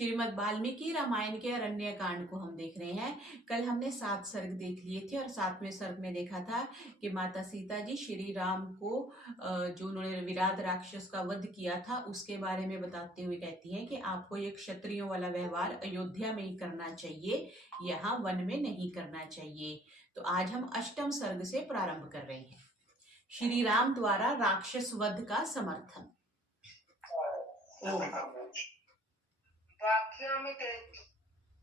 श्रीमद् वाल्मीकि रामायण के अरण्य कांड को हम देख रहे हैं। कल हमने 7 सर्ग देख लिए थे और 7वें सर्ग में देखा था कि माता सीता जी श्री राम को जो उन्होंने विराट राक्षस का वध किया था उसके बारे में बताते हुए कहती हैं कि आपको ये क्षत्रियों वाला व्यवहार अयोध्या में ही करना चाहिए, यहाँ वन में नहीं करना चाहिए। तो आज हम 8वें सर्ग से प्रारंभ कर रहे हैं। श्री राम द्वारा राक्षस वध का समर्थन।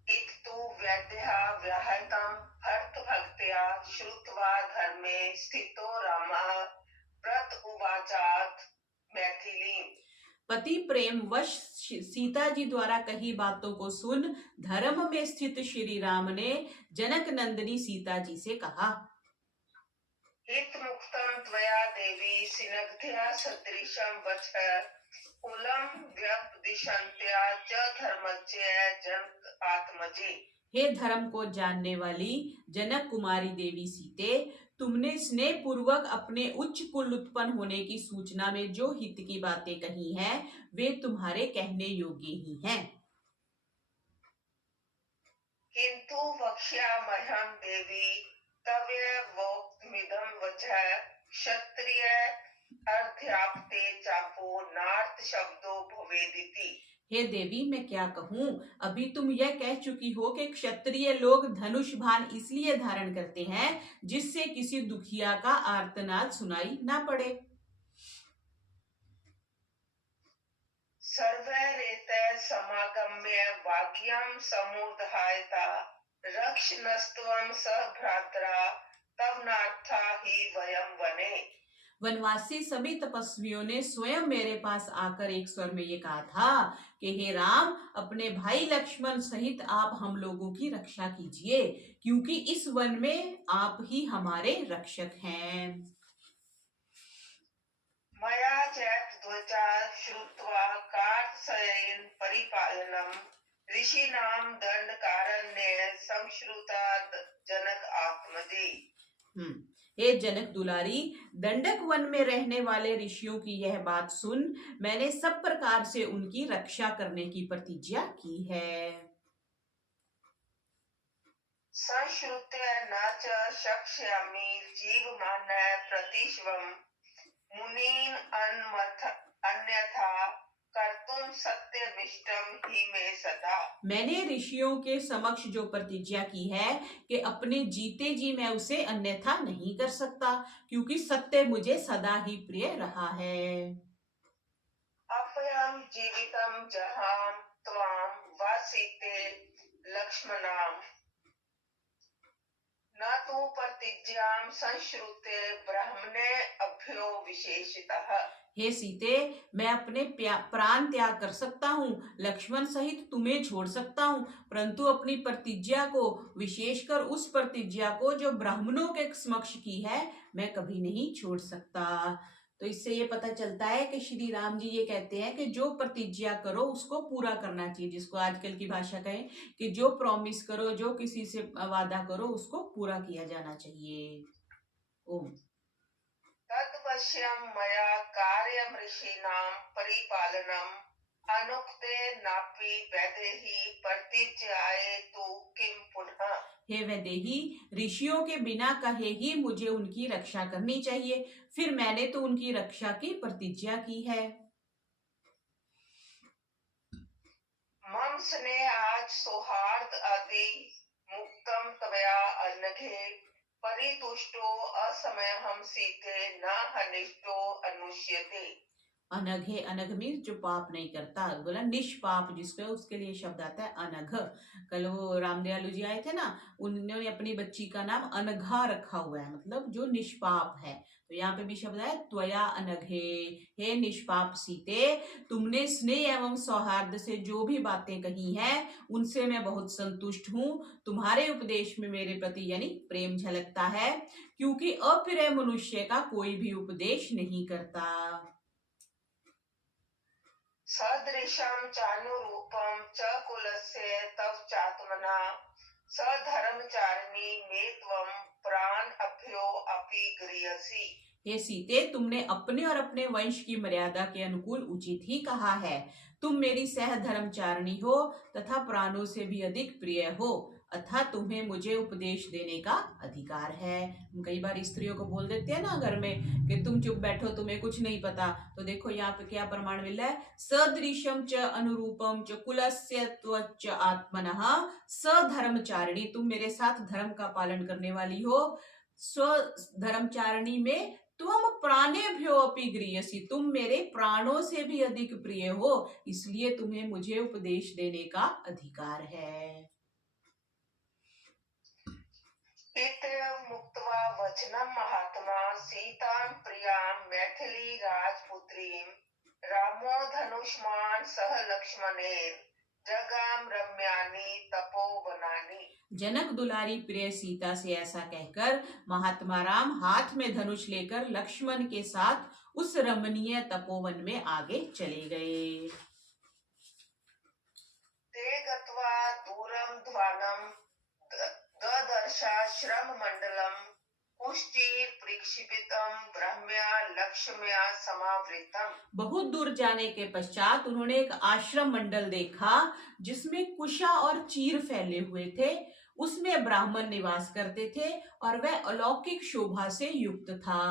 इत्तु वैद्यः व्याहतं हर्तभक्त्या श्रुत्वा धर्मे स्थितो रामः व्रत उवाचात् मैथिली। पति प्रेम वश सीता जी द्वारा कही बातों को सुन धर्म में स्थित श्री राम ने जनक नंदिनी सीता जी से कहा, हित मुक्तम त्वया देवी सिनग्ध्या सदृशं वचः कुलम व्यपदिशन्त्या च धर्मज्ञ जनक आत्मजे। हे धर्म को जानने वाली जनक कुमारी देवी सीते, तुमने स्नेह पूर्वक अपने उच्च कुल उत्पन्न होने की सूचना में जो हित की बातें कही हैं वे तुम्हारे कहने योग्य ही हैं। किंतु वक्ष्यामहं देवी तवेवोक्तमिदं वचः क्षत्रिय अर्ध्याप्ते चापो नार्थ शब्दो भवेदिति। हे देवी, मैं क्या कहूँ, अभी तुम यह कह चुकी हो कि क्षत्रिय लोग धनुष बाण इसलिए धारण करते हैं जिससे किसी दुखिया का आर्तनाद सुनाई ना पड़े। सर्वैरेते समागम्य वाक्यं समुदहायता रक्षनस्त्वं सह भ्रात्रा तव नार्था ही वयं वने। वनवासी सभी तपस्वियों ने स्वयं मेरे पास आकर एक स्वर में ये कहा था कि हे राम, अपने भाई लक्ष्मण सहित आप हम लोगों की रक्षा कीजिए, क्योंकि इस वन में आप ही हमारे रक्षक हैं। मया चैतद्वचा श्रुत्वा कार्त्स्येन परिपालनम ऋषीणां दंडकारण्ये संश्रुता जनक आत्मजे। हे जनक दुलारी, दंडक वन में रहने वाले ऋषियों की यह बात सुन मैंने सब प्रकार से उनकी रक्षा करने की प्रतिज्ञा की है। संश्रुत्य न च शक्ष्यामि जीवमान प्रतिश्वम मुनीन अन्यथा कर्तुम सत्यमिष्टम ही में सदा। मैंने ऋषियों के समक्ष जो प्रतिज्ञा की है कि अपने जीते जी मैं उसे अन्यथा नहीं कर सकता, क्योंकि सत्य मुझे सदा ही प्रिय रहा है। अपयं जीवितम जहां त्वां वासीते लक्ष्मणाम न तो प्रतिज्ञां संश्रुते ब्राह्मणे अभ्यो विशेषितः। हे सीते, मैं अपने प्राण त्याग कर सकता हूँ, लक्ष्मण सहित तुम्हें छोड़ सकता हूँ, परंतु अपनी प्रतिज्ञा को, विशेषकर उस प्रतिज्ञा को जो ब्राह्मणों के समक्ष की है, मैं कभी नहीं छोड़ सकता। तो इससे ये पता चलता है कि श्री राम जी ये कहते हैं कि जो प्रतिज्ञा करो उसको पूरा करना चाहिए, जिसको आजकल की भाषा कहें कि जो प्रॉमिस करो, जो किसी से वादा करो उसको पूरा किया जाना चाहिए। ओम तद्वश्यं मया कार्यं ऋषीणां परिपालनम् अनुक्ते नापि वैदेही प्रतिज्ञाये तु किं पुनः। हे वैदेही, ऋषियों के बिना कहे ही मुझे उनकी रक्षा करनी चाहिए, फिर मैंने तो उनकी रक्षा की प्रतिज्ञा की है। मम स्नेहात् सौहार्द आदि मुक्तम तवया अनघे परितुष्टो असमयहं सीते न हनिष्टो अनुष्यते। अनघ है, अनघ मीन्स जो पाप नहीं करता, बोला निष्पाप जिसको है उसके लिए शब्द आता है अनघ। कल वो रामदयालु जी आए थे ना, उन्होंने अपनी बच्ची का नाम अनघा रखा हुआ है, मतलब जो निष्पाप है। तो यहाँ पे भी शब्द है त्वया अनघे, हे निष्पाप सीते, तुमने स्नेह एवं सौहार्द से जो भी बातें कही हैं उनसे मैं बहुत संतुष्ट हूँ। तुम्हारे उपदेश में मेरे प्रति यानी प्रेम झलकता है, क्योंकि अप्रिय मनुष्य का कोई भी उपदेश नहीं करता। सदृशं चानुरूपं च कुलस्य तव चात्मना सधर्मचारिणी मे त्वं प्राण अभ्यो अपि गृह्यसि। हे सीते, तुमने अपने और अपने वंश की मर्यादा के अनुकूल उचित ही कहा है। तुम मेरी सह धर्मचारिणी हो तथा प्राणों से भी अधिक प्रिय हो, अतः तुम्हें मुझे उपदेश देने का अधिकार है। हम कई बार स्त्रियों को बोल देते हैं ना घर में कि तुम चुप बैठो, तुम्हें कुछ नहीं पता। तो देखो यहाँ पे क्या प्रमाण मिल रहा है, सदृशम च अनुरूपम च कुलस्य त्वच आत्मनः सधर्मचारिणी, तुम मेरे साथ धर्म का पालन करने वाली हो। स्व धर्मचारिणी में तुम प्राणेभ्यो अपि गृह्यसि, तुम मेरे प्राणों से भी अधिक प्रिय हो, इसलिए तुम्हें मुझे उपदेश देने का अधिकार है। मुक्त्वा वचनं महात्मा सीतां प्रियां मैथिली राजपुत्रीं रामो धनुष्मान सह लक्ष्मणेन जगाम रम्यानि तपोवनानि। जनक दुलारी प्रिय सीता से ऐसा कहकर महात्मा राम हाथ में धनुष लेकर लक्ष्मण के साथ उस रमणीय तपोवन में आगे चले गए। ते गत्वा दूरं ध्वानं ददर्शाश्रम मंडलम पुष्टिर प्रक्षिपितम ब्रह्म्या लक्ष्म्या समावृतम। बहुत दूर जाने के पश्चात उन्होंने एक आश्रम मंडल देखा जिसमें कुशा और चीर फैले हुए थे। उसमें ब्राह्मण निवास करते थे और वह अलौकिक शोभा से युक्त था।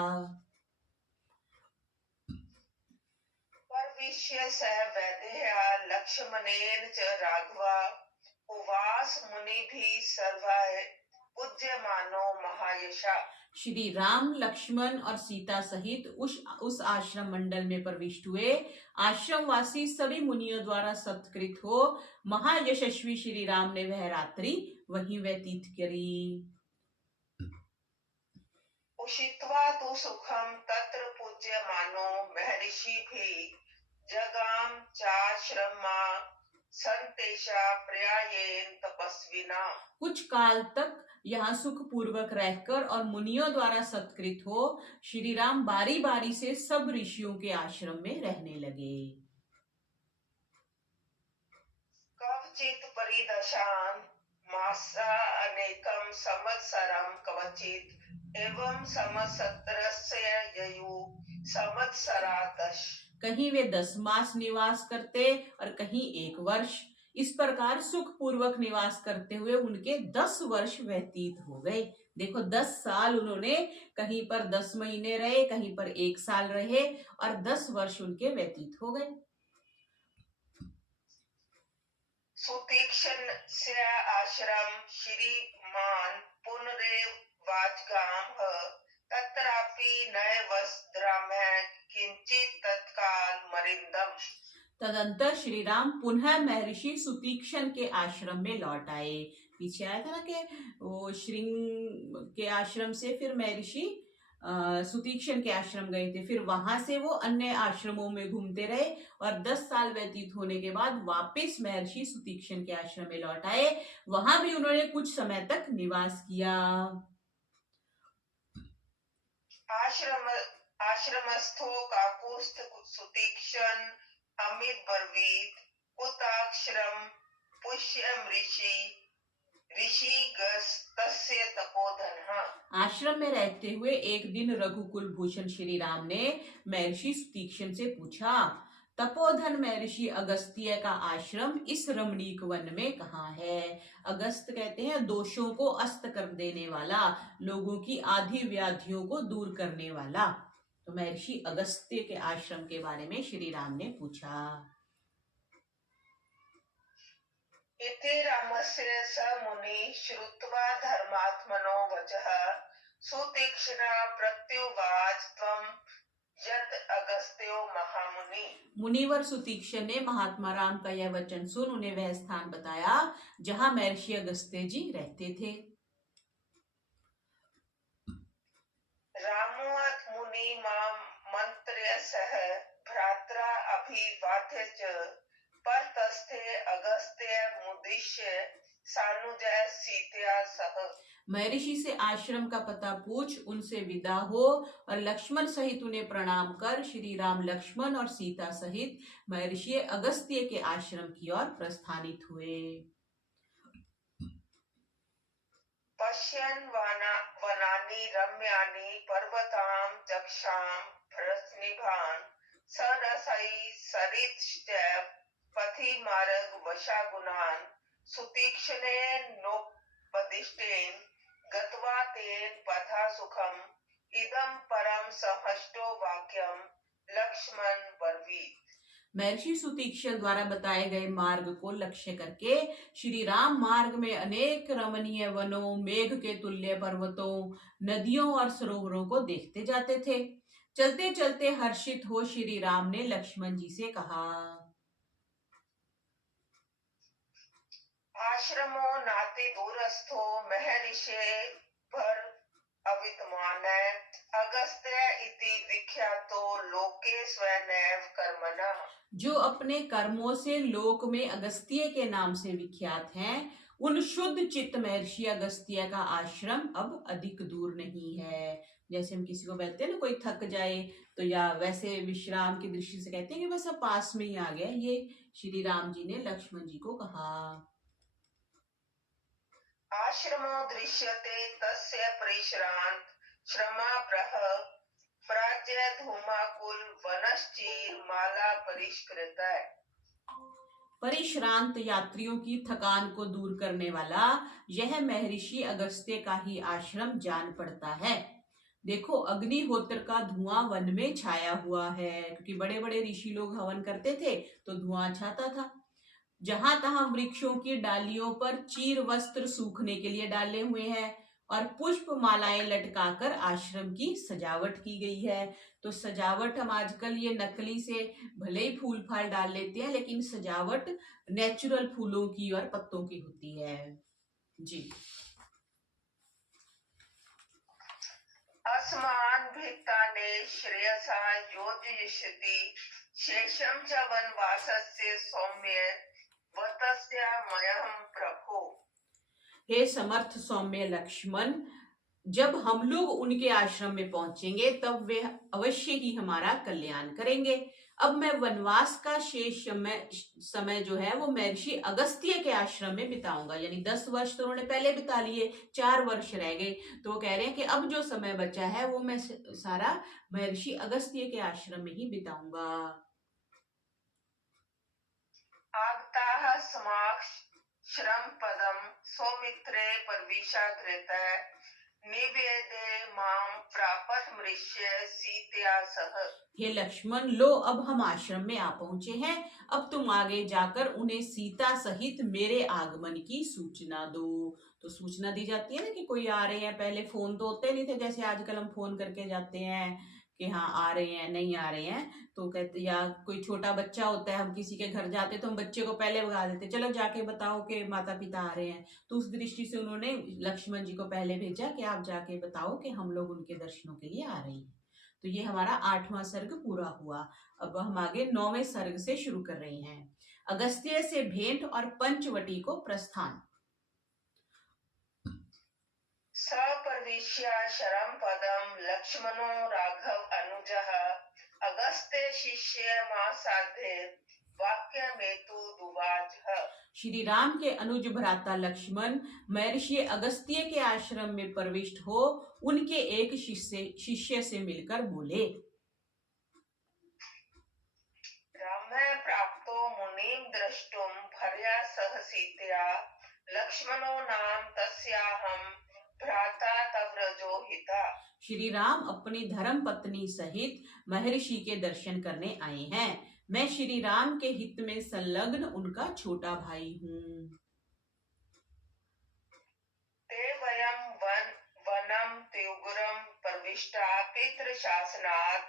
परविश्य सह वैदेह्या लक्ष्मणेन च राघवा उवास मुनि भी सर्वा पूज्यमानो महायशा। श्री राम लक्ष्मण और सीता सहित उस आश्रम मंडल में प्रविष्ट हुए। आश्रमवासी सभी मुनियों द्वारा सत्कृत हो महायशस्वी श्री राम ने वह रात्रि वहीं व्यतीत करी। उषित्वा तु सुखम तत्र पूज्यमानो महर्षि भी जगाम चाश्रमा संतेषा पर्यायेन तपस्विना। कुछ काल तक यहाँ सुख पूर्वक रहकर और मुनियों द्वारा सत्कृत हो श्री राम बारी बारी से सब ऋषियों के आश्रम में रहने लगे। कवचित परिदशान मासा अनेकम संवत्सरम कवचित एवं संवत्सरस्य ययु संवत्सरा 10। कहीं वे 10 मास निवास करते और कहीं 1 वर्ष। इस प्रकार सुख पूर्वक निवास करते हुए उनके 10 वर्ष व्यतीत हो गए। देखो 10 साल उन्होंने कहीं पर 10 महीने रहे, कहीं पर 1 साल रहे और 10 वर्ष उनके व्यतीत हो गए। सुतीक्ष्ण से आश्रम श्रीमान पुनरेव वाजगाम तत्रापि नए वस्त्रामः किंचित तत्काल मरिंदम। तदंतर श्री राम पुनः महर्षि सुतीक्षण के आश्रम में लौट आए। पीछे आया था ना कि वो श्रृंग के आश्रम से फिर महर्षि सुतीक्षण के आश्रम गए थे, फिर वहां से वो अन्य आश्रमों में घूमते रहे और 10 साल व्यतीत होने के बाद वापस महर्षि सुतीक्षण के आश्रम में लौट आए। वहां भी उन्होंने कुछ समय तक निवास किया। आश्रमस्थो काकुस्थ सुतीक्षण अमित बर्वीत कुताक्षरम पुष्यम ऋषि गस्तस्य तपोधन। आश्रम में रहते हुए एक दिन रघुकुल भूषण श्री राम ने महर्षि सुतीक्षण से पूछा, तपोधन महर्षि अगस्त्य का आश्रम इस रमणीक वन में कहाँ है? अगस्त कहते हैं दोषों को अस्त कर देने वाला, लोगों की आदि व्याधियों को दूर करने वाला। तो महर्षि अगस्त्य के आश्रम के बारे में श्री राम ने पूछा। इति रामस्य स मुनि श्रुत्वा धर्मात्मनो वचः सुतीक्ष्ण प्रत्युवाच त्वं यत् अगस्त्यो महामुनि। मुनिवर सुतीक्षण ने महात्मा राम का यह वचन सुन उन्हें वह स्थान बताया जहां महर्षि अगस्त्य जी रहते थे। रामोऽथ मुनि मंत्र्य सह भ्रात्रा अभिवाद्य च परतस्थे अगस्त्य मुद्दिश्य सानुजय सीतया सह। महर्षि से आश्रम का पता पूछ उनसे विदा हो और लक्ष्मण सहित उन्हें प्रणाम कर श्री राम लक्ष्मण और सीता सहित महर्षि अगस्त्य के आश्रम की ओर प्रस्थानित हुए। पश्यन् वनानि रम्याणि पर्वतां चक्षां भरतनिभान् सरसै सरितश्चैव पथि मार्ग वशागुणान् सुतीक्ष्णेनोपदिष्टेन गत्वा तेन पथा सुखम् इदं परम सहष्टो वाक्यम लक्ष्मण ब्रवीत। महर्षि सुतीक्षण द्वारा बताए गए मार्ग को लक्ष्य करके श्री राम मार्ग में अनेक रमणीय वनों, मेघ के तुल्य पर्वतों, नदियों और सरोवरों को देखते जाते थे। चलते चलते हर्षित हो श्री राम ने लक्ष्मण जी से कहा, आश्रमो नाति दूरस्थो महर्षे भर अविद्यमान अगस्त्य इति विख्यातो लोके स्वयं कर्मणा। जो अपने कर्मों से लोक में अगस्त्य के नाम से विख्यात हैं, उन शुद्ध चित्त महर्षि अगस्त्य का आश्रम अब अधिक दूर नहीं है। जैसे हम किसी को कहते हैं ना, कोई थक जाए तो, या वैसे विश्राम की दृष्टि से कहते हैं कि बस अब पास में ही आ गया। ये श्री राम जी ने लक्ष्मण जी को कहा। आश्रमो दृश्यते तस्य परिश्रांत श्रमा प्राज्य धूमाकुल वनश्चीर माला परिष्कृत। परिश्रांत यात्रियों की थकान को दूर करने वाला यह महर्षि अगस्त्य का ही आश्रम जान पड़ता है। देखो, अग्निहोत्र का धुआं वन में छाया हुआ है, क्योंकि बड़े बड़े ऋषि लोग हवन करते थे तो धुआं छाता था। जहां तहां वृक्षों की डालियों पर चीर वस्त्र सूखने के लिए डाले हुए हैं और पुष्प मालाएं लटकाकर आश्रम की सजावट की गई है। तो सजावट हम आजकल ये नकली से भले ही फूल फाल डाल लेते हैं, लेकिन सजावट नेचुरल फूलों की और पत्तों की होती है जी। अस्मान भित्ताने श्रेयसा योजयिष्यति शेषम च वनवासस्य सौम्य वतस्यामयं प्रभो। हे समर्थ सौम्य लक्ष्मण, जब हम लोग उनके आश्रम में पहुंचेंगे तब वे अवश्य ही हमारा कल्याण करेंगे। अब मैं वनवास का शेष समय जो है वो महर्षि अगस्त्य के आश्रम में बिताऊंगा। यानी 10 वर्ष तो उन्होंने पहले बिता लिए, 4 वर्ष रह गए, तो वो कह रहे हैं कि अब जो समय बचा है वो मैं सारा महर्षि अगस्त्य के आश्रम में ही बिताऊंगा। आगताः समाक्ष श्रम पदम सौमित्रे परविशाग्रत निवेदे मां प्रापत मृष्य सीतया सह। हे लक्ष्मण, लो अब हम आश्रम में आ पहुंचे हैं। अब तुम आगे जाकर उन्हें सीता सहित मेरे आगमन की सूचना दो। तो सूचना दी जाती है ना कि कोई आ रहे हैं। पहले फोन तो होते नहीं थे, जैसे आजकल हम फोन करके जाते हैं कि हाँ आ रहे हैं, नहीं आ रहे हैं तो कहते, या कोई छोटा बच्चा होता है, हम किसी के घर जाते तो हम बच्चे को पहले भगा देते, चलो जाके बताओ कि माता पिता आ रहे हैं। तो उस दृष्टि से उन्होंने लक्ष्मण जी को पहले भेजा कि आप जाके बताओ कि हम लोग उनके दर्शनों के लिए आ रहे हैं। तो ये हमारा 8वां सर्ग पूरा हुआ। अब हम आगे 9वें सर्ग से शुरू कर रहे हैं। अगस्त्य से भेंट और पंचवटी को प्रस्थान। सपर्विष्य शरम पदम लक्ष्मणो राघव अनुजः अगस्त्य शिष्य मासाधे वाक्य मेतु दुवाज। श्री राम के अनुज भ्राता लक्ष्मण महर्षि अगस्त्य के आश्रम में प्रविष्ट हो उनके एक शिष्य से मिलकर बोले, रामे प्राप्तो मुनिम द्रष्टुम भर्या सह सीतया लक्ष्मणो नाम तस्याहम भ्राता तव्रजो हिता। श्री राम अपनी धर्म पत्नी सहित महर्षि के दर्शन करने आए हैं। मैं श्री राम के हित में संलग्न उनका छोटा भाई हूँ। ते वयम वनम त्युग्रम प्रविष्टा पितृ शासनात्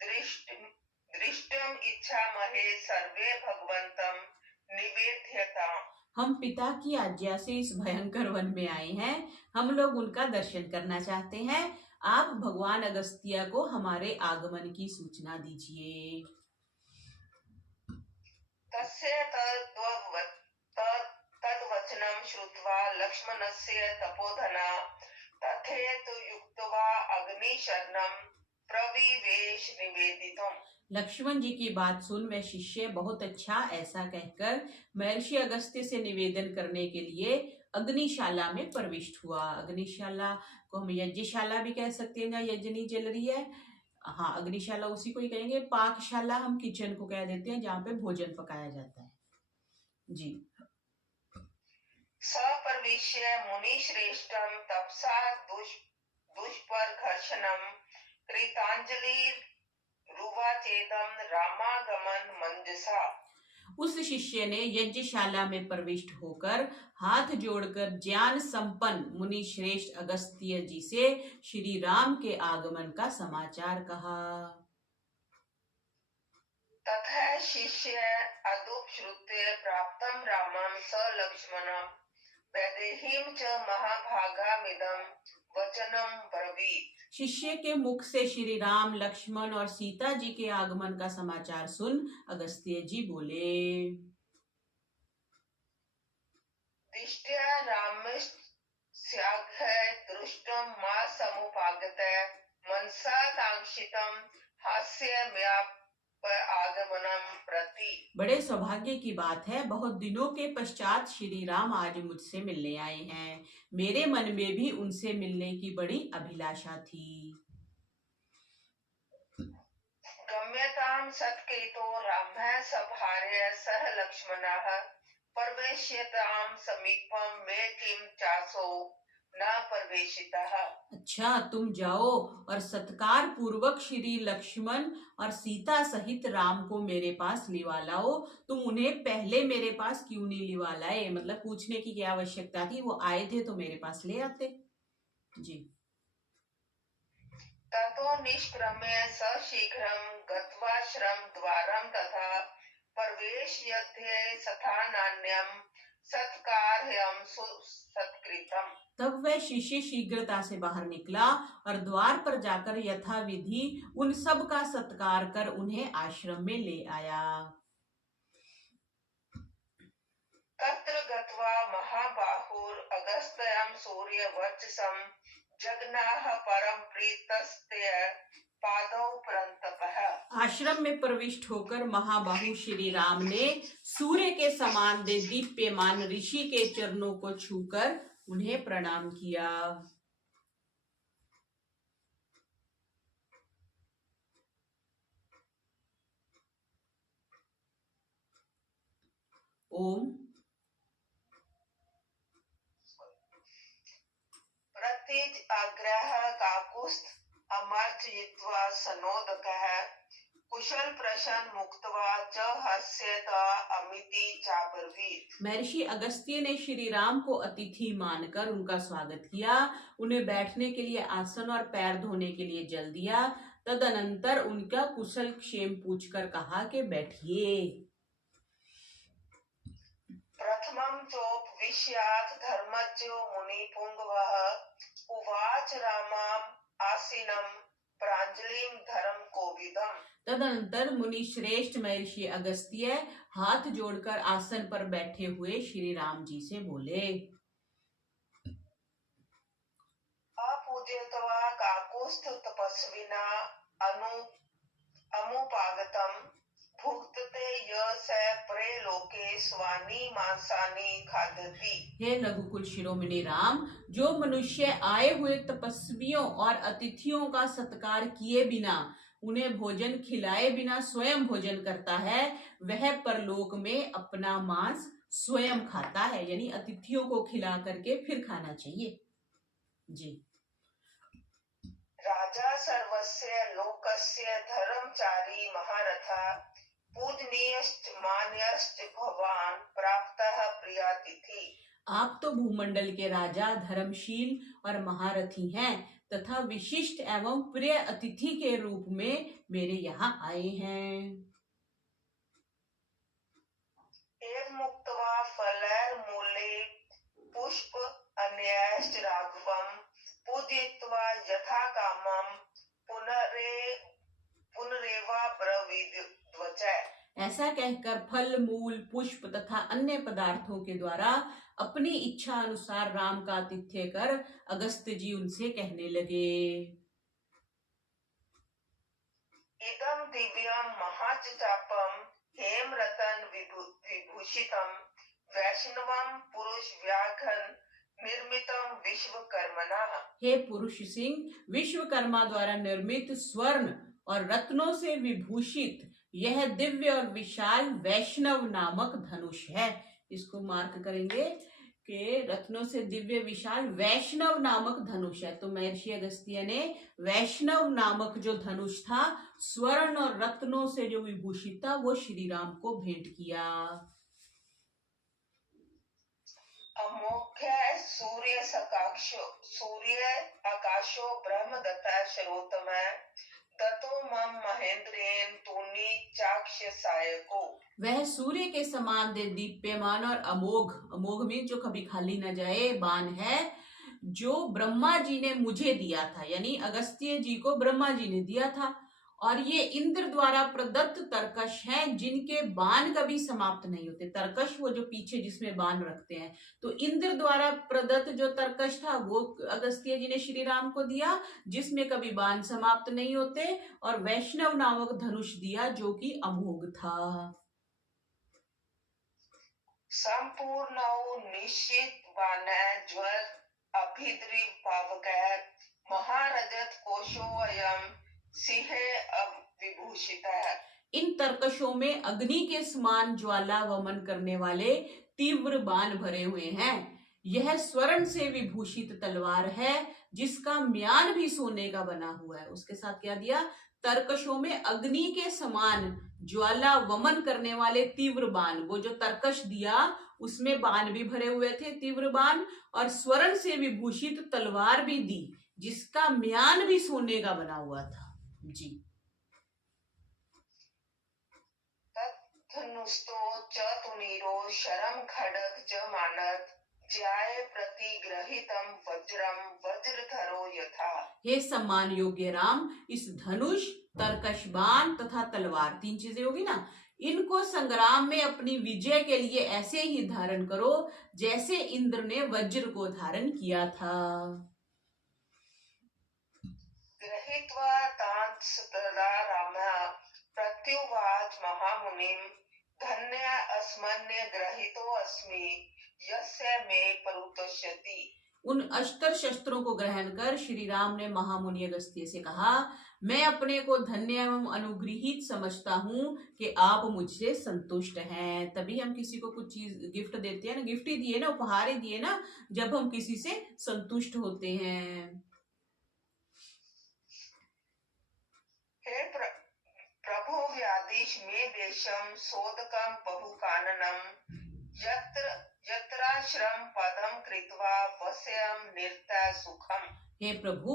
दृष्टुम इच्छामहे सर्वे भगवंतम निवेद्यता। हम पिता की आज्ञा से इस भयंकर वन में आए हैं। हम लोग उनका दर्शन करना चाहते हैं। आप भगवान अगस्त्य को हमारे आगमन की सूचना दीजिए। तस्य तद्वचनं श्रुत्वा लक्ष्मणस्य तपोधना तथेतु युक्त्वा अग्निशरणं प्रविवेश निवेदितम्। लक्ष्मण जी की बात सुन वह शिष्य बहुत अच्छा ऐसा कहकर महर्षि अगस्त्य से निवेदन करने के लिए अग्निशाला में प्रविष्ट हुआ। अग्निशाला को हम यज्ञशाला भी कह सकते हैं, जहाँ यज्ञ नहीं जल रही है। हाँ, अग्निशाला उसी को ही कहेंगे। पाकशाला हम किचन को कह देते हैं, जहाँ पे भोजन पकाया जाता है। जी। सप्रविश्य मुनिश्रेष्ठं तपसा दुष्प्रघर्षणं कृतांजलिरुवाचेदं रामागमन मंजसा। उस शिष्य ने यज्ञशाला में प्रविष्ट होकर हाथ जोड़कर ज्ञान संपन्न मुनि श्रेष्ठ अगस्त्य जी से श्री राम के आगमन का समाचार कहा। तथा शिष्य अदुपश्रुत्य प्राप्तं रामं स लक्ष्मणं वैदेहीं च महाभागामिदं वचनं ब्रवीत्। शिष्य के मुख से श्री राम, लक्ष्मण और सीता जी के आगमन का समाचार सुन अगस्त्य जी बोले। दिष्ट्या रामस्याघ्र दृष्टं मा समुपागत मनसा कांक्षितं हास्यम्याप आगमनम प्रति। बड़े सौभाग्य की बात है, बहुत दिनों के पश्चात श्री राम आज मुझसे मिलने आए हैं। मेरे मन में भी उनसे मिलने की बड़ी अभिलाषा थी। गम्यतां सत्केतो रामः सभार्य सह लक्ष्मणः प्रवेश्यतां समीपं मे किं चासो न प्रवेशितः। अच्छा, तुम जाओ और सत्कार पूर्वक श्री लक्ष्मण और सीता सहित राम को मेरे पास लिवा लाओ। तुम उन्हें पहले मेरे पास क्यों नहीं लिवा लाए? मतलब पूछने की क्या आवश्यकता थी? वो आए थे तो मेरे पास ले आते। जी। ततो निष्क्रम्य सशीघ्रं गत्वाश्रम द्वारं तथा प्रवेश्यध्ये सथानान्यं सत्कार्यं सुसत्कृतम्। तब वह शिष्य शीघ्रता से बाहर निकला और द्वार पर जाकर यथाविधि उन सब का सत्कार कर उन्हें आश्रम में ले आया। तत्र गत्वा महाबाहुर अगस्त्यं सूर्यवर्चसं जगनाः परम प्रीतस्य पादौ प्रन्तपः। आश्रम में प्रविष्ट होकर महाबाहु श्री राम ने सूर्य के समान दीप्यमान ऋषि के चरणों को छूकर उन्हें प्रणाम किया। ओम। प्रतीज आग्रह काकुस्थ अमर्चयित्वा सनोदकः कुशल प्रश्न मुक्त्वा च हस्यत अमिति चाब्रवीत्। महर्षि अगस्त्य ने श्री राम को अतिथि मानकर उनका स्वागत किया, उन्हें बैठने के लिए आसन और पैर धोने के लिए जल दिया। तदनंतर उनका कुशल क्षेम पूछकर कहा कि बैठिए। प्रथमं चोपविश्यात् धर्मज्ञो मुनिपुंगवः उवाच रामाम् आसीनं प्राञ्जलिं धरम कोविदम्। तदनंतर मुनि श्रेष्ठ महर्षि अगस्त्य हाथ जोड़कर आसन पर बैठे हुए श्री राम जी से बोले। अपूज्यत्वा काकुस्थ तपस्विना अमुपागतम् भुक्तते य स प्रेलोके स्वानि मांसानि खादति। हे रघुकुल शिरोमणि राम, जो मनुष्य आए हुए तपस्वियों और अतिथियों का सत्कार किए बिना, उन्हें भोजन खिलाए बिना स्वयं भोजन करता है, वह परलोक में अपना मांस स्वयं खाता है। यानी अतिथियों को खिला करके फिर खाना चाहिए। जी। राजा सर्वस्य लोकस्य धर्मचारी महारथा पूजनीयश्च मान्यश्च भवान् प्राप्तः प्रियातिथि। आप तो भूमंडल के राजा, धर्मशील और महारथी हैं तथा विशिष्ट एवं प्रिय अतिथि के रूप में मेरे यहाँ आए हैं। एवमुक्त्वा फलैर्मूले पुष्प अन्यैश्च राघवं पूजयित्वा यथा कामं पुनरेवाब्रवीद्वचः। ऐसा कहकर फल, मूल, पुष्प तथा अन्य पदार्थों के द्वारा अपनी इच्छा अनुसार राम का आतिथ्य कर अगस्त्य जी उनसे कहने लगे। इदं दिव्यं महाचापं हेमरतन विभूषितं वैष्णवम पुरुष व्याघ्रन निर्मितम विश्वकर्मणा। हे पुरुष सिंह, विश्वकर्मा द्वारा निर्मित स्वर्ण और रत्नों से विभूषित यह दिव्य और विशाल वैष्णव नामक धनुष है। इसको मार्क करेंगे कि रत्नों से दिव्य विशाल वैष्णव नामक धनुष है। तो महर्षि अगस्त्य ने वैष्णव नामक जो धनुष था, स्वर्ण और रत्नों से जो विभूषित था, वो श्री राम को भेंट किया। अमोघ सूर्य आकाशो ब्रह्म दत्ता शरोतम दतो मम महेंद्रेन तूनी चाक्ष सायको। वह सूर्य के समान दे दीप्यमान और अमोघ, अमोघ में जो कभी खाली न जाए, बाण है जो ब्रह्मा जी ने मुझे दिया था, यानी अगस्त्य जी को ब्रह्मा जी ने दिया था। और ये इंद्र द्वारा प्रदत्त तरकश हैं जिनके बाण कभी समाप्त नहीं होते। तरकश वो जो पीछे जिसमें बाण रखते हैं, तो इंद्र द्वारा प्रदत्त जो तरकश था वो अगस्त्य जी ने श्री राम को दिया, जिसमें कभी बाण समाप्त नहीं होते, और वैष्णव नामक धनुष दिया जो कि अमोघ था। संपूर्ण निश्चित बाण ज्वर अभिद्रीव पावक महारजत कोशो अयम सिंह विभूषित है। इन तरकशों में अग्नि के समान ज्वाला वमन करने वाले तीव्र बाण भरे हुए हैं। यह स्वर्ण से विभूषित तलवार है जिसका म्यान भी सोने का बना हुआ है। उसके साथ क्या दिया? तरकशों में अग्नि के समान ज्वाला वमन करने वाले तीव्र बाण। वो जो तरकश दिया उसमें बाण भी भरे हुए थे, तीव्र बाण, और स्वर्ण से विभूषित तलवार भी दी जिसका म्यान भी सोने का बना हुआ था। जी। धनुस्तो च तुनीरो शरम खड्ग च मानत ज्याय प्रतिग्रहितम वज्रम वज्रधरो यथा। हे सम्मान योग्य राम, इस धनुष, तरकश, बाण तथा तलवार, तीन चीजें होगी ना, इनको संग्राम में अपनी विजय के लिए ऐसे ही धारण करो जैसे इंद्र ने वज्र को धारण किया था। गृहीत्वा तान् सतदा रामः प्रत्युवाच महामुनिम् धन्य अस्मन्य ग्रहीतो अस्मि यस्य मे परुतष्यति। उन अस्त्र शस्त्रों को ग्रहण कर श्री राम ने महामुनि अगस्त्य से कहा, मैं अपने को धन्य एवं अनुग्रहित समझता हूँ कि आप मुझसे संतुष्ट हैं। तभी हम किसी को कुछ चीज गिफ्ट देते हैं ना, गिफ्ट ही दिए ना, उपहार ही दिए ना, जब हम किसी से संतुष्ट होते हैं। हे प्रभु व्याधीश मे देशम सोदकम बहुकाननम यत्र यत्राश्रम पदम कृत्वा वस्यम निर्तय सुखम। हे प्रभु,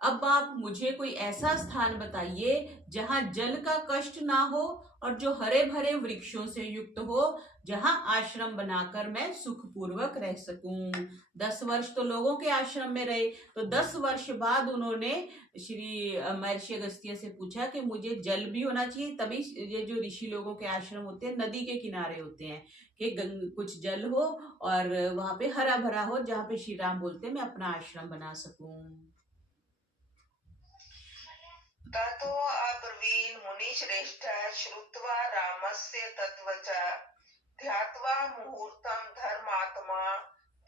अब आप मुझे कोई ऐसा स्थान बताइए जहाँ जल का कष्ट ना हो और जो हरे भरे वृक्षों से युक्त हो, जहाँ आश्रम बनाकर मैं सुखपूर्वक रह सकूं। 10 वर्ष तो लोगों के आश्रम में रहे, तो 10 वर्ष बाद उन्होंने श्री महर्षि अगस्त्य से पूछा कि मुझे जल भी होना चाहिए। तभी ये जो ऋषि लोगों के आश्रम होते हैं नदी के किनारे होते हैं कि कुछ जल हो और वहां पे हरा भरा हो, जहाँ पे श्री राम बोलते हैं मैं अपना आश्रम बना सकूं। ततो अब्रवीन् मुनिश्रेष्ठ श्रुत्वा रामस्य तद्वचा ध्यात्वा मुहूर्तम धर्मात्मा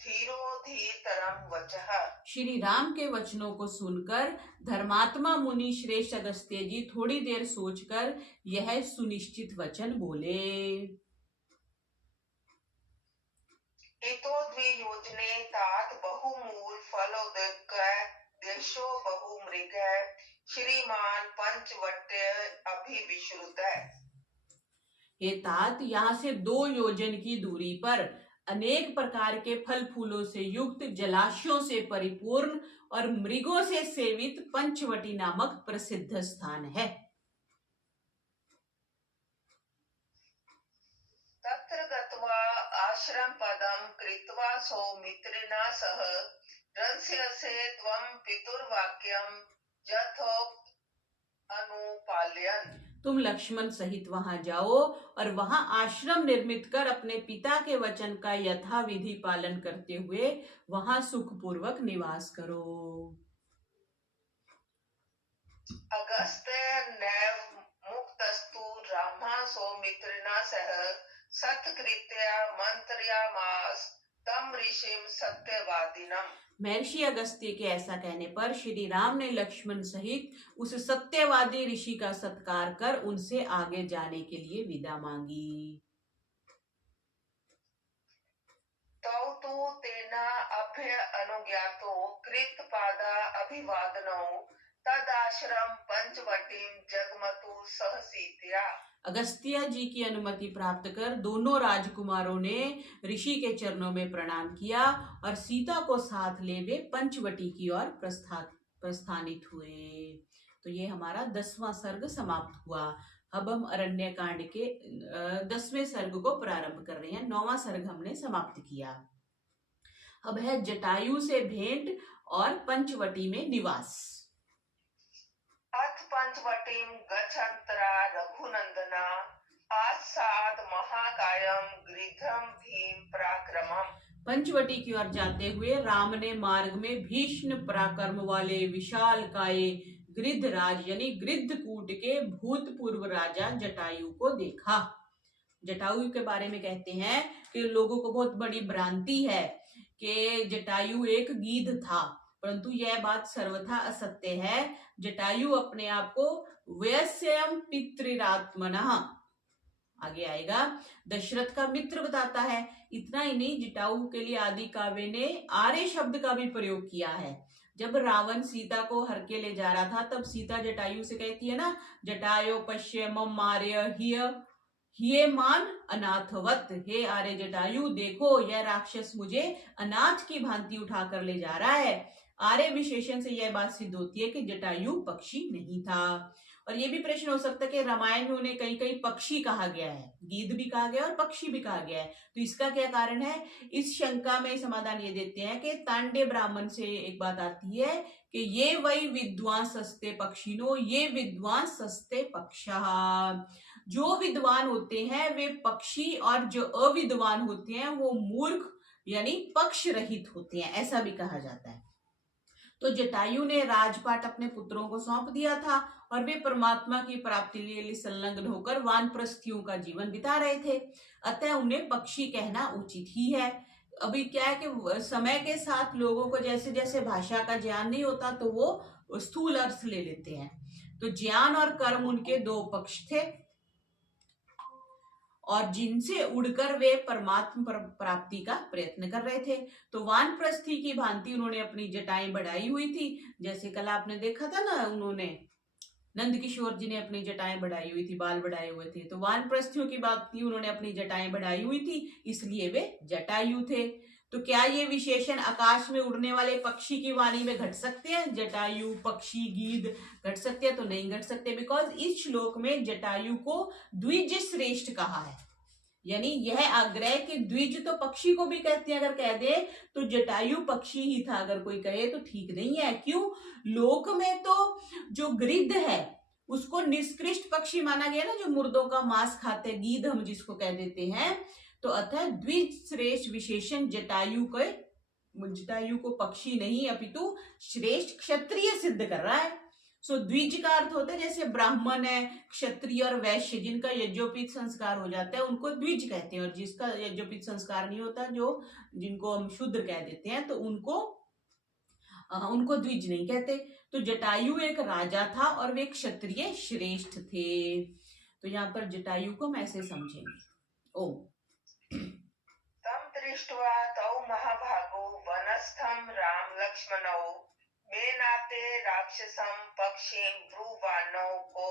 धीरो धीरतरम वचः। श्री राम के वचनों को सुनकर धर्मात्मा मुनि श्रेष्ठ अगस्त्य जी थोड़ी देर सोचकर यह सुनिश्चित वचन बोले। इतो द्वियोजने तात बहुमूल फलोदक देशो बहुमृग श्रीमान पंचवट्य अभिविश्रुत। हे तात, यहाँ से 2 योजन की दूरी पर अनेक प्रकार के फल फूलों से युक्त, जलाशयों से परिपूर्ण और मृगों से सेवित पंचवटी नामक प्रसिद्ध स्थान है। तत्र गत्वा आश्रम पदम कृत्वा सौमित्रिणा सह रंस्यसे त्वं पितुर्वाक्यम यथोक्त अनुपालयन्। तुम लक्ष्मण सहित वहां जाओ और वहां आश्रम निर्मित कर अपने पिता के वचन का यथाविधि पालन करते हुए वहां सुखपूर्वक निवास करो। अगस्त्य नैव मुक्तस्तु ब्रह्मा सौमित्रिणा सह सत्कृत्या मंत्र्यामास तम ऋषिम सत्यवादिनम। महर्षि अगस्त्य के ऐसा कहने पर श्री राम ने लक्ष्मण सहित उस सत्यवादी ऋषि का सत्कार कर उनसे आगे जाने के लिए विदा मांगी। तौ तेना अभ्य अनुज्ञातो कृतपादा अभिवादनौ तदाश्रम पंचवटीम जगमतु सह सीतया। अगस्त्य जी की अनुमति प्राप्त कर दोनों राजकुमारों ने ऋषि के चरणों में प्रणाम किया और सीता को साथ ले वे पंचवटी की ओर प्रस्थानित हुए। तो ये हमारा 10वां सर्ग समाप्त हुआ। अब हम अरण्य कांड के 10वें सर्ग को प्रारंभ कर रहे हैं। 9वां सर्ग हमने समाप्त किया। अब है जटायु से भेंट और पंचवटी में निवास। अथ पंचवटीम गच्छन्तरा रघुनंदना आसाद महाकायम गृध्रम भीम पराक्रमम। पंचवटी की ओर जाते हुए राम ने मार्ग में भीषण पराक्रम वाले विशाल काय गृधराज यानी गृद्धकूट के भूतपूर्व राजा जटायु को देखा। जटायु के बारे में कहते हैं कि लोगों को बहुत बड़ी भ्रांति है कि जटायु एक गीध था, परंतु यह बात सर्वथा असत्य है। जटायु अपने आप को वयस्यम पितृरात्मनः, आगे आएगा, दशरथ का मित्र बताता है। इतना ही नहीं, जटायु के लिए आदि काव्य ने आर्य शब्द का भी प्रयोग किया है। जब रावण सीता को हर के ले जा रहा था तब सीता जटायु से कहती है ना, जटायो पश्य मम आर्य हिये मान अनाथवत। हे आर्य जटायु, देखो यह राक्षस मुझे अनाथ की भांति उठा कर ले जा रहा है। आर्य विशेषण से यह बात सिद्ध होती है कि जटायु पक्षी नहीं था। और ये भी प्रश्न हो सकता है कि रामायण में उन्हें कहीं कहीं पक्षी कहा गया है, गीध भी कहा गया और पक्षी भी कहा गया है, तो इसका क्या कारण है? इस शंका में समाधान ये देते हैं कि तांडे ब्राह्मण से एक बात आती है कि ये वही विद्वान सस्ते पक्षिनो, ये विद्वान सस्ते पक्षा। जो विद्वान होते हैं वे पक्षी और जो अविद्वान होते हैं वो मूर्ख यानी पक्ष रहित होते हैं, ऐसा भी कहा जाता है। तो जटायु ने राजपाट अपने पुत्रों को सौंप दिया था और वे परमात्मा की प्राप्ति के लिए संलग्न होकर वानप्रस्थियों का जीवन बिता रहे थे, अतः उन्हें पक्षी कहना उचित ही है। अभी क्या है कि समय के साथ लोगों को जैसे जैसे भाषा का ज्ञान नहीं होता तो वो स्थूल अर्थ ले लेते हैं। तो ज्ञान और कर्म उनके दो पक्ष थे और जिनसे उड़कर वे परमात्मा प्राप्ति का प्रयत्न कर रहे थे। तो वानप्रस्थी की भांति उन्होंने अपनी जटाएं बढ़ाई हुई थी। जैसे कल आपने देखा था ना, उन्होंने नंद किशोर जी ने अपनी जटाएं बढ़ाई हुई थी, बाल बढ़ाए हुए थे। तो वानप्रस्थियों की बात थी, उन्होंने अपनी जटाएं बढ़ाई हुई थी, इसलिए वे जटायु थे। तो क्या ये विशेषण आकाश में उड़ने वाले पक्षी की वाणी में घट सकते हैं? जटायु, पक्षी, गीध घट सकते हैं? तो नहीं घट सकते, बिकॉज इस श्लोक में जटायु को द्विज श्रेष्ठ कहा है। यानी यह आग्रह कि द्विज तो पक्षी को भी कहते हैं, अगर कह दे तो जटायु पक्षी ही था, अगर कोई कहे तो ठीक नहीं है। क्यों? लोक में तो जो गृध है उसको निष्कृष्ट पक्षी माना गया ना, जो मुर्दों का मांस खाते, गीध हम जिसको कह देते हैं। तो अतः द्विज श्रेष्ठ विशेषण जटायु को पक्षी नहीं अपितु श्रेष्ठ क्षत्रिय सिद्ध कर रहा है। सो द्विज का अर्थ होता है जैसे ब्राह्मण है, क्षत्रिय और वैश्य जिनका यज्ञोपीत संस्कार हो जाता है उनको द्विज कहते हैं, और जिसका यज्ञोपीत संस्कार नहीं होता, जिनको हम शूद्र कह देते हैं, तो उनको द्विज नहीं कहते। तो जटायु एक राजा था और वे क्षत्रिय श्रेष्ठ थे। तो यहाँ पर जटायु को हम ऐसे समझेंगे। ओ तम दृष्ट्वा तौ महाभागो वनस्थं राम लक्ष्मणौ मेनाते राक्षसं पक्षीं ब्रुवाणौ को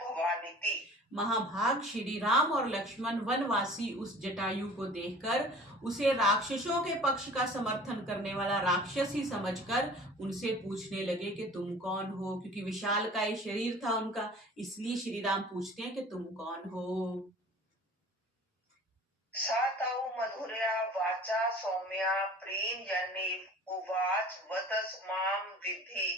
भवानिति। महाभाग श्री राम और लक्ष्मण वनवासी उस जटायु को देखकर उसे राक्षसों के पक्ष का समर्थन करने वाला राक्षस ही समझकर उनसे पूछने लगे कि तुम कौन हो, क्योंकि विशाल का ये शरीर था उनका, इसलिए श्री राम पूछते हैं कि तुम कौन हो। सा तौ मधुरया वाचा सौम्या प्रीञ्जनिव उवाच वदस मां विद्धि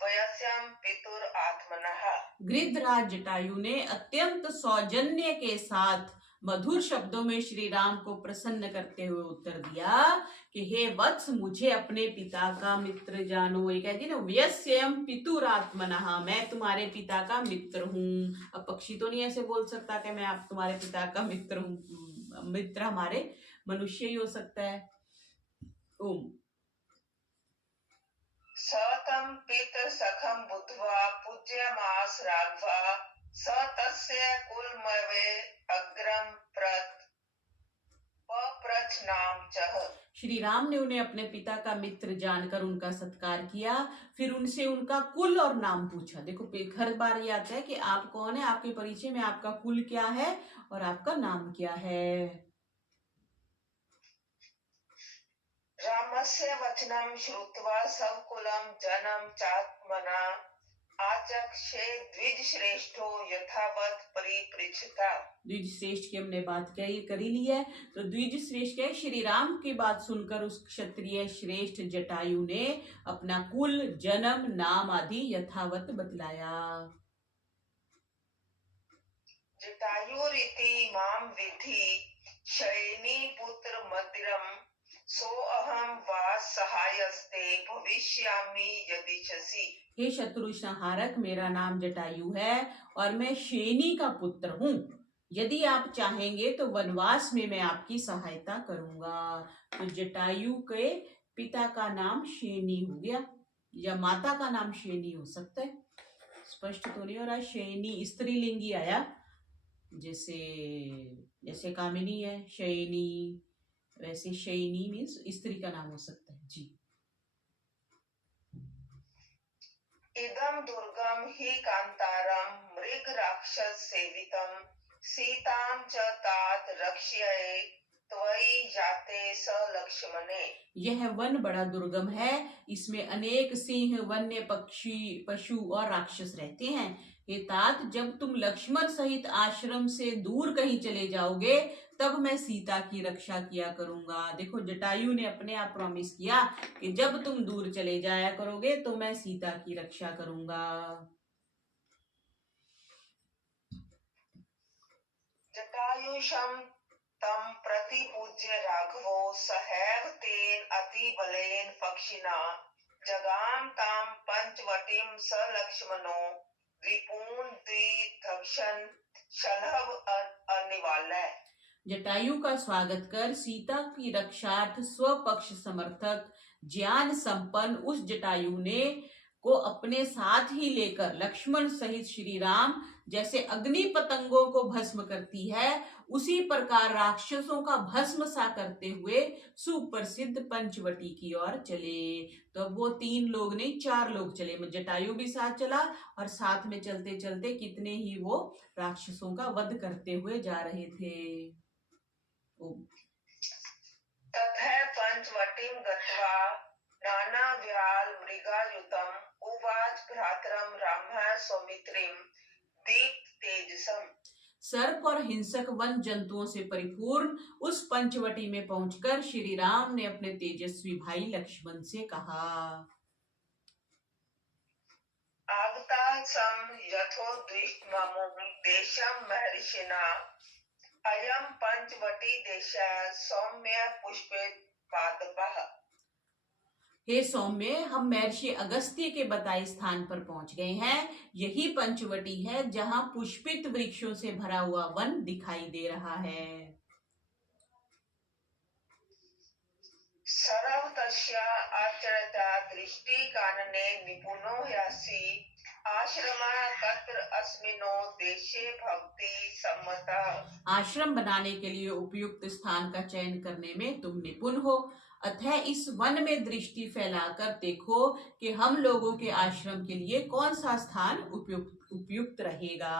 वयस्यं पितुर आत्मनः। गृधराज जटायु ने अत्यंत सौजन्य के साथ मधुर शब्दों में श्री राम को प्रसन्न करते हुए उत्तर दिया कि हे वत्स, मुझे अपने पिता का मित्र जानो। ये कहती ना, व्यस्यम पितुरात्मनः, मैं तुम्हारे पिता का मित्र हूँ। अब पक्षी तो नहीं ऐसे बोल सकता कि मैं आप तुम्हारे पिता का मित्र हूँ। मित्र हमारे मनुष्य ही हो सकता है। ओम। स तं पितृसखं बुद्ध्वा पूज्यमास राघवा स तस्य कुलमवे अग्रम पप्रच्छ नाम चः। श्री राम ने उन्हें अपने पिता का मित्र जानकर उनका सत्कार किया, फिर उनसे उनका कुल और नाम पूछा। देखो हर बार ये आता है कि आप कौन है, आपके परिचय में आपका कुल क्या है और आपका नाम क्या है। रामस्य वचनं श्रुत्वा सकुलं जनं चात्मना आचक्षे द्विजश्रेष्ठो यथावत् परिपृच्छता। द्विज श्रेष्ठ की हमने बात करी ली है। तो द्विज श्रेष्ठ के श्री राम की बात सुनकर उस क्षत्रिय श्रेष्ठ जटायु ने अपना कुल, जन्म, नाम आदि यथावत बतलाया। जटायुरिति मां विद्धि शयनी पुत्र मदिरम सो अहम वा सहायस्ते भविष्यामि यदिच्छसि। हे शत्रु संहारक, मेरा नाम जटायु है और मैं शेनी का पुत्र हूँ। यदि आप चाहेंगे तो वनवास में मैं आपकी सहायता करूंगा। तो जटायु के पिता का नाम शेनी हो गया, या माता का नाम शेनी हो सकता है, स्पष्ट तो नहीं हो रहा। शेनी स्त्रीलिंगी आया, जैसे जैसे कामिनी है शयनी, वैसे शयनी मीन्स स्त्री का नाम हो सकता है जी। इदं दुर्गम हि कांतारम मृग राक्षस सेवितम सीतां च तात रक्ष्ये त्वयि जाते स लक्ष्मणे। यह वन बड़ा दुर्गम है, इसमें अनेक सिंह, वन्य पक्षी, पशु और राक्षस रहते हैं। हे तात, जब तुम लक्ष्मण सहित आश्रम से दूर कहीं चले जाओगे तब मैं सीता की रक्षा किया करूंगा। देखो जटायु ने अपने आप प्रॉमिस किया कि जब तुम दूर चले जाया करोगे तो मैं सीता की रक्षा करूंगा। जटायुषं तं प्रतिपूज्य राघवो सहैव तेन अतिबलेन पक्षिणा जगाम तां पंचवटीं स लक्ष्मणो रिपून् द्विधक्षन् शलभ अनिवालय। जटायु का स्वागत कर सीता की रक्षार्थ स्वपक्ष समर्थक ज्ञान संपन्न उस जटायु ने को अपने साथ ही लेकर लक्ष्मण सहित श्री राम जैसे अग्नि पतंगों को भस्म करती है उसी प्रकार राक्षसों का भस्म सा करते हुए सुप्रसिद्ध पंचवटी की ओर चले। तो अब वो 3 लोग नहीं 4 लोग चले, जटायु भी साथ चला और साथ में चलते चलते कितने ही वो राक्षसों का वध करते हुए जा रहे थे। ततः पंचवटीं गत्वा नानाव्याल मृगायुतं उवाच भ्रातरं रामः सौमित्रिं दीप्ततेजसम्। सर्प और हिंसक वन जंतुओं से परिपूर्ण उस पंचवटी में पहुंचकर श्री राम ने अपने तेजस्वी भाई लक्ष्मण से कहा, आगतासं यथोद्विष्टममुं देशं महर्षिणा अयं पंचवटी देशः सौम्य पुष्पोत्पादकः। हे सौम्य, हम महर्षि अगस्त्य के बताए स्थान पर पहुंच गए हैं। यही पंचवटी है जहां पुष्पित वृक्षों से भरा हुआ वन दिखाई दे रहा है। सर्वतस्या आचरता दृष्टि कानने निपुणो ह्यासि आश्रमः कत्र अस्मिनो देशे भक्ति सम्मता। आश्रम बनाने के लिए उपयुक्त स्थान का चयन करने में तुम निपुण हो, अतः इस वन में दृष्टि फैलाकर देखो कि हम लोगों के आश्रम के लिए कौन सा स्थान उपयुक्त रहेगा।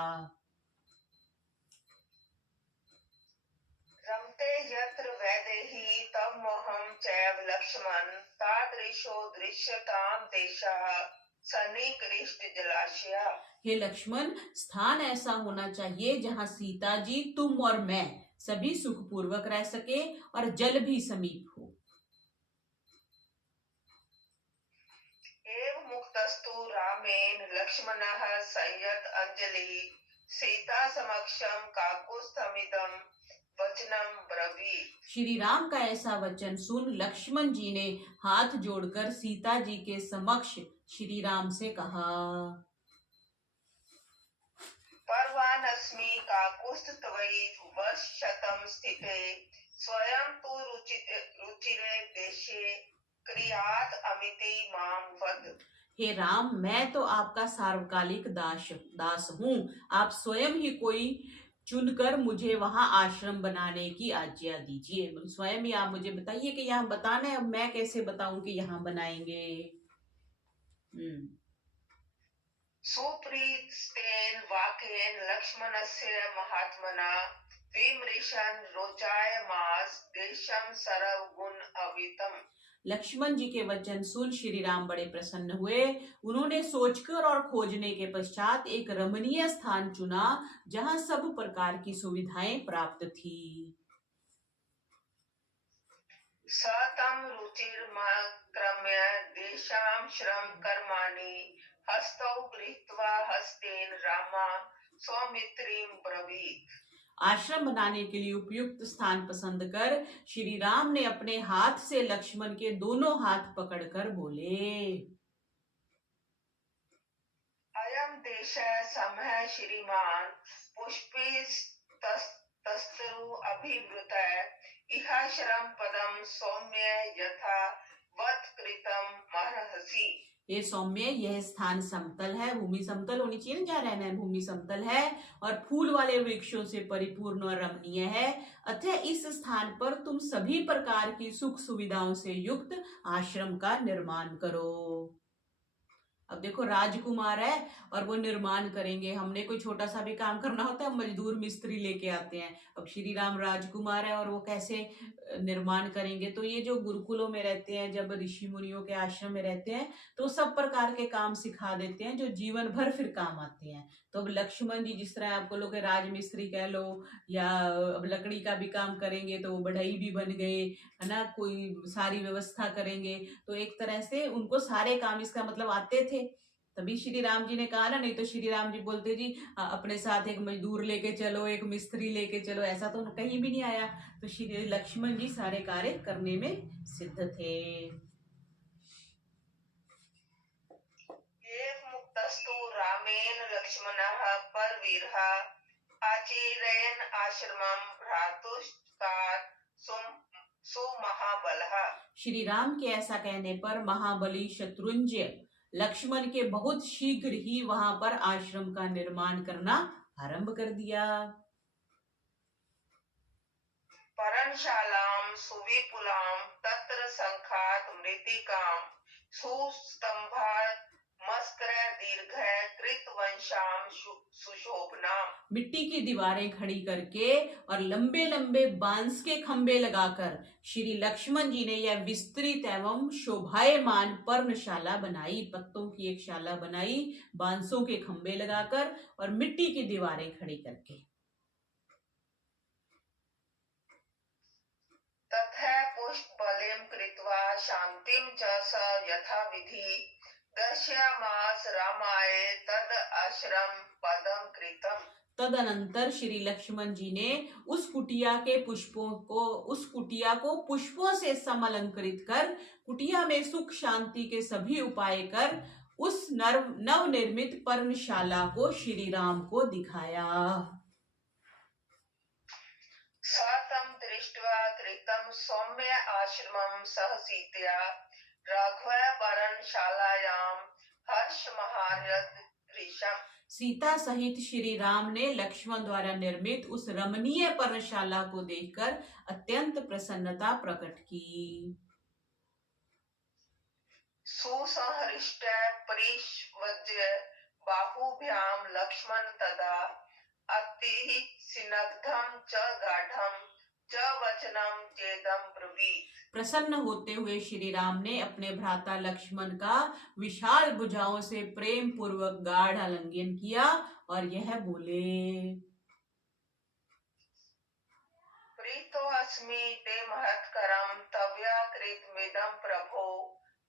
रमते यत्र वैदेही तमोहं चैव लक्ष्मण तादृशो दृश्यतां देशः सन्निकृष्ट जलाशय। हे लक्ष्मण, स्थान ऐसा होना चाहिए जहाँ सीता जी, तुम और मैं सभी सुखपूर्वक रह सके और जल भी समीप हो। एव मुक्तस्तु रामेण लक्ष्मणः संयत अंजलि सीता समक्षं काकुत्स्थमिदं वचनम ब्रवीत। श्री राम का ऐसा वचन सुन लक्ष्मण जी ने हाथ जोड़कर सीता जी के समक्ष श्री राम से कहा, पर्वानस्मि काकुत्स्थवै वर्षशतं स्थिते स्वयं तु रुचिरे देशे क्रियात् अमिति मां वद। हे राम, मैं तो आपका सार्वकालिक दास हूँ। आप स्वयं ही कोई चुनकर मुझे वहां आश्रम बनाने की आज्ञा दीजिए। स्वयं ही आप मुझे बताइए कि यहाँ बताना है। अब मैं कैसे बताऊं कि यहाँ बनाएंगे। सुप्रीतेन वाक्येन लक्ष्मणस्य महात्मना विमृशन् रोचायमास देशं सर्वगुण अवितम। लक्ष्मण जी के वचन सुन श्री राम बड़े प्रसन्न हुए। उन्होंने सोचकर और खोजने के पश्चात एक रमणीय स्थान चुना जहां सब प्रकार की सुविधाएं प्राप्त थी। सतम रुचिर्मक्रम्य देशां श्रम कर्माणि हस्तौ गृहीत्वा हस्तेन रामा सौमित्रीं ब्रवीत। आश्रम बनाने के लिए उपयुक्त स्थान पसंद कर श्री राम ने अपने हाथ से लक्ष्मण के दोनों हाथ पकड़कर बोले, अयम देश समः श्रीमान पुष्पिस्तस्तरु अभिवृत इह श्रम पदम सौम्य यथा वत कृतम महर्षि। ये सौम्य, यह स्थान समतल है। भूमि समतल होनी चाहिए ना, जहाँ रहना है। भूमि समतल है और फूल वाले वृक्षों से परिपूर्ण और रमणीय है। अतः इस स्थान पर तुम सभी प्रकार की सुख सुविधाओं से युक्त आश्रम का निर्माण करो। अब देखो, राजकुमार है और वो निर्माण करेंगे। हमने कोई छोटा सा भी काम करना होता है, मजदूर मिस्त्री लेके आते हैं। अब श्री राम राजकुमार है और वो कैसे निर्माण करेंगे। तो ये जो गुरुकुलों में रहते हैं, जब ऋषि मुनियों के आश्रम में रहते हैं, तो सब प्रकार के काम सिखा देते हैं जो जीवन भर फिर काम आते हैं। तो अब लक्ष्मण जी, जिस तरह आपको लोग राज मिस्त्री कह लो, या अब लकड़ी का भी काम करेंगे तो वो बढ़ई भी बन गए, है ना। कोई सारी व्यवस्था करेंगे तो एक तरह से उनको सारे काम, इसका मतलब, आते थे। तभी श्री राम जी ने कहा ना, नहीं तो श्री राम जी बोलते जी अपने साथ एक मजदूर लेके चलो, एक मिस्त्री लेके चलो, ऐसा तो कहीं भी नहीं आया। तो श्री लक्ष्मण जी सारे कार्य करने में सिद्ध थे। ये मुक्तस्तु रामेण लक्ष्मणः परवीरः आचिरेण आश्रमं भ्रातुष्कात् सुमहाबलः। श्री राम के ऐसा कहने पर महाबली शत्रुंजय लक्ष्मण के बहुत शीघ्र ही वहां पर आश्रम का निर्माण करना आरंभ कर दिया। पर्णशालां सुविपुलां तत्र संखात मृत्तिकां सुस्तंभात् मस्कर दीर्घ कृतवंशां सुशोभनां। मिट्टी की दीवारें खड़ी करके और लंबे लंबे बांस के खंबे लगाकर श्री लक्ष्मण जी ने यह विस्तृत एवं शोभायमान पर्णशाला बनाई। पत्तों की एक शाला बनाई, बांसों के खंबे लगाकर और मिट्टी की दीवारें खड़ी करके। तथा पुष्पबलिं कृत्वा शान्तिं च स यथाविधि दर्शयामास रामाय तद आश्रम पदं कृतम्। तदनंतर श्री लक्ष्मण जी ने उस कुटिया को पुष्पों से समलंकृत कर, कुटिया में सुख शांति के सभी उपाय कर, उस नवनिर्मित पर्णशाला को श्री राम को दिखाया। सातं दृष्ट्वा कृतं सौम्य आश्रमं सह सीतया राघव पर्णशालायां हर्षमहारथ ऋषम्। सीता सहित श्री राम ने लक्ष्मण द्वारा निर्मित उस रमणीय पर्णशाला को देखकर अत्यंत प्रसन्नता प्रकट की। सुसंहृष्ट परिष्वज्य बाहुभ्यां लक्ष्मण तदा अति सिनग्धं च गाढं च वचनं चेदं ब्रवीत। प्रसन्न होते हुए श्री राम ने अपने भ्राता लक्ष्मण का विशाल भुजाओं से प्रेम पूर्वक गाढ़ आलिंगन किया और यह बोले, प्रीतो अस्मि ते महत्करं तवया कृतमिदं प्रभो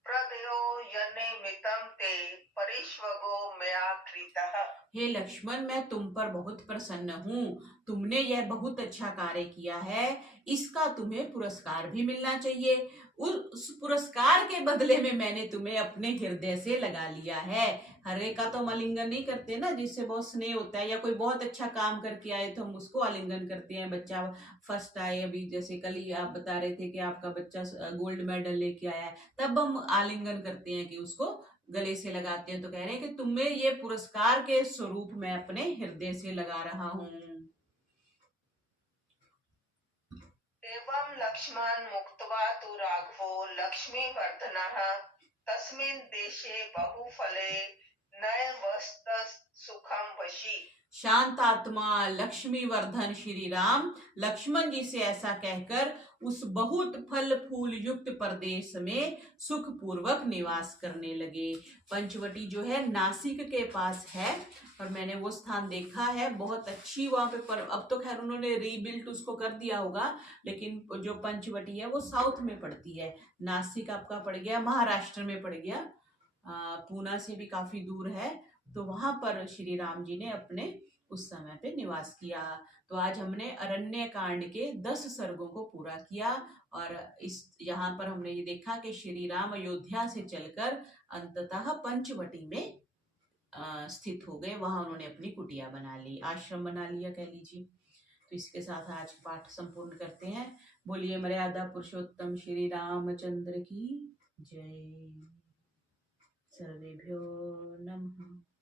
प्रदयो यन्निमित्तं ते परिष्वगो मया कृतः। हे लक्ष्मण, मैं तुम पर बहुत प्रसन्न हूँ। तुमने यह बहुत अच्छा कार्य किया है, इसका तुम्हें पुरस्कार भी मिलना चाहिए। उस पुरस्कार के बदले में मैंने तुम्हें अपने हृदय से लगा लिया है। हर एक का तो हम आलिंगन नहीं करते ना, जिससे बहुत स्नेह होता है, या कोई बहुत अच्छा काम करके आए तो हम उसको आलिंगन करते हैं। बच्चा फर्स्ट आए, अभी जैसे कल ही आप बता रहे थे कि आपका बच्चा गोल्ड मेडल लेके आया है, तब हम आलिंगन करते हैं कि उसको गले से लगाते हैं। तो कह रहे हैं कि तुम्हें ये पुरस्कार के स्वरूप में अपने हृदय से लगा रहा हूं। एवं लक्ष्मण मुक्त्वा तु राघवो लक्ष्मीवर्धनः तस्मिन् देशे बहुफले नैवस्त सुखम वशी। शांत आत्मा लक्ष्मी वर्धन श्री राम लक्ष्मण जी से ऐसा कहकर उस बहुत फल फूल युक्त प्रदेश में सुख पूर्वक निवास करने लगे। पंचवटी जो है नासिक के पास है, और मैंने वो स्थान देखा है, बहुत अच्छी वहां पे। पर अब तो खैर उन्होंने रीबिल्ट उसको कर दिया होगा, लेकिन जो पंचवटी है वो साउथ में पड़ती है। नासिक आपका पड़ गया महाराष्ट्र में पड़ गया, पूना से भी काफी दूर है। तो वहां पर श्री राम जी ने अपने उस समय पे निवास किया। तो आज हमने अरण्य कांड के 10 सर्गों को पूरा किया, और इस यहाँ पर हमने ये देखा कि श्री राम अयोध्या से चलकर अंततः पंचवटी में स्थित हो गए। वहां उन्होंने अपनी कुटिया बना ली, आश्रम बना लिया कह लीजिए। तो इसके साथ आज पाठ संपूर्ण करते हैं। बोलिए मर्यादा पुरुषोत्तम श्री रामचंद्र की जय। सर्वेभ्यो नमः।